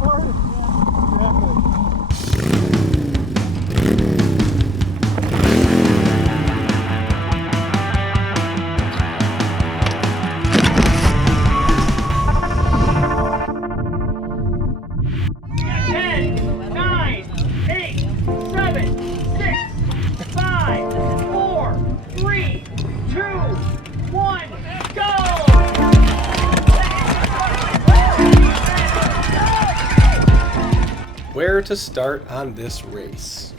start for you? Where to start on this race?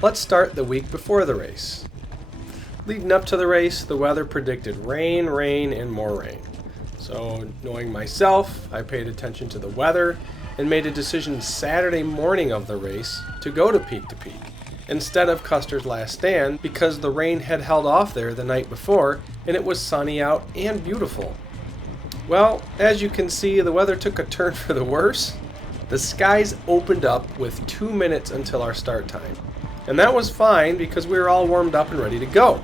Let's start the week before the race. Leading up to the race, the weather predicted rain, and more rain. So, knowing myself, I paid attention to the weather and made a decision Saturday morning of the race to go to Peak instead of Custer's Last Stand because the rain had held off there the night before and it was sunny out and beautiful. Well, as you can see, the weather took a turn for the worse. The skies opened up with 2 minutes until our start time. And that was fine because we were all warmed up and ready to go.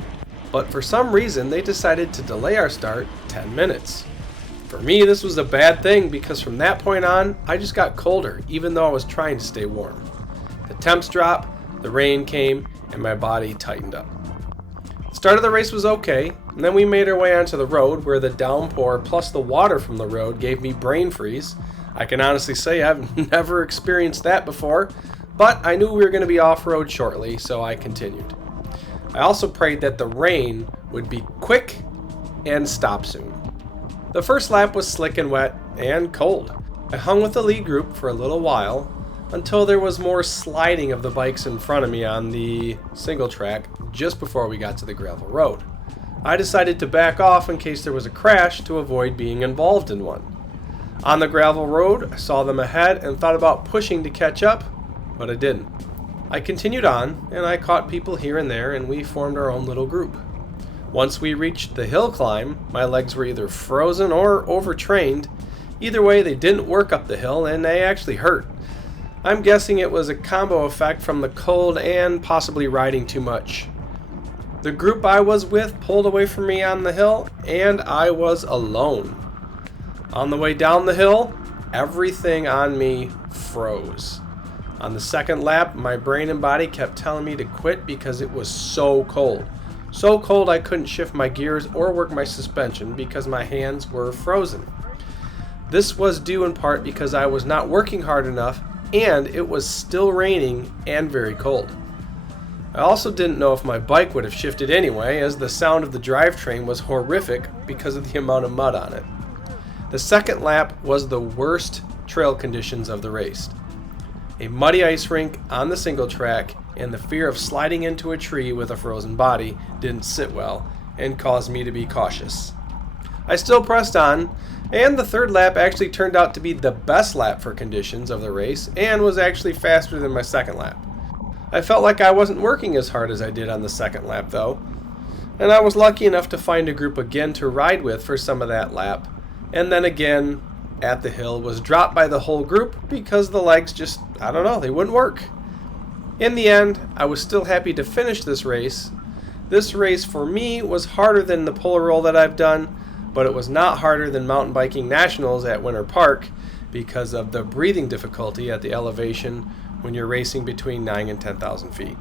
But for some reason, they decided to delay our start 10 minutes. For me, this was a bad thing because from that point on, I just got colder, even though I was trying to stay warm. The temps dropped, the rain came, and my body tightened up. The start of the race was okay, and then we made our way onto the road where the downpour plus the water from the road gave me brain freeze. I can honestly say I've never experienced that before, but I knew we were going to be off-road shortly, so I continued. I also prayed that the rain would be quick and stop soon. The first lap was slick and wet and cold. I hung with the lead group for a little while until there was more sliding of the bikes in front of me on the single track just before we got to the gravel road. I decided to back off in case there was a crash to avoid being involved in one. On the gravel road, I saw them ahead and thought about pushing to catch up, but I didn't. I continued on, and I caught people here and there, and we formed our own little group. Once we reached the hill climb, my legs were either frozen or overtrained. Either way, they didn't work up the hill, and they actually hurt. I'm guessing it was a combo effect from the cold and possibly riding too much. The group I was with pulled away from me on the hill, and I was alone. On the way down the hill, everything on me froze. On the second lap, my brain and body kept telling me to quit because it was so cold. So cold I couldn't shift my gears or work my suspension because my hands were frozen. This was due in part because I was not working hard enough and it was still raining and very cold. I also didn't know if my bike would have shifted anyway, as the sound of the drivetrain was horrific because of the amount of mud on it. The second lap was the worst trail conditions of the race. A muddy ice rink on the single track and the fear of sliding into a tree with a frozen body didn't sit well and caused me to be cautious. I still pressed on, and the third lap actually turned out to be the best lap for conditions of the race and was actually faster than my second lap. I felt like I wasn't working as hard as I did on the second lap though, and I was lucky enough to find a group again to ride with for some of that lap. And then again, at the hill, was dropped by the whole group because the legs just, they wouldn't work. In the end, I was still happy to finish this race. This race for me was harder than the polar roll that I've done, but it was not harder than mountain biking nationals at Winter Park because of the breathing difficulty at the elevation when you're racing between 9 and 10,000 feet.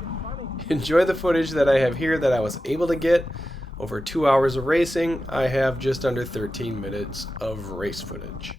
Enjoy the footage that I have here that I was able to get. Over 2 hours of racing, I have just under 13 minutes of race footage.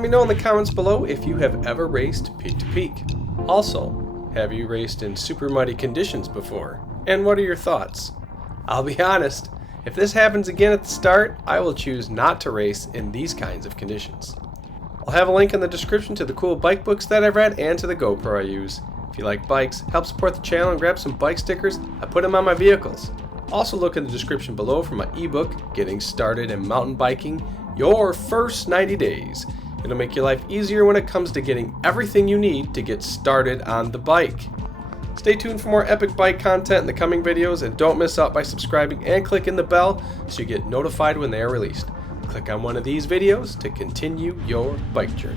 let me know in the comments below if you have ever raced peak to peak. Also, have you raced in super muddy conditions before? And what are your thoughts? I'll be honest, if this happens again at the start, I will choose not to race in these kinds of conditions. I'll have a link in the description to the cool bike books that I've read and to the GoPro I use. If you like bikes, help support the channel and grab some bike stickers. I put them on my vehicles. Also look in the description below for my ebook, Getting Started in Mountain Biking, Your First 90 Days. It'll make your life easier when it comes to getting everything you need to get started on the bike. Stay tuned for more epic bike content in the coming videos, and don't miss out by subscribing and clicking the bell so you get notified when they are released. Click on one of these videos to continue your bike journey.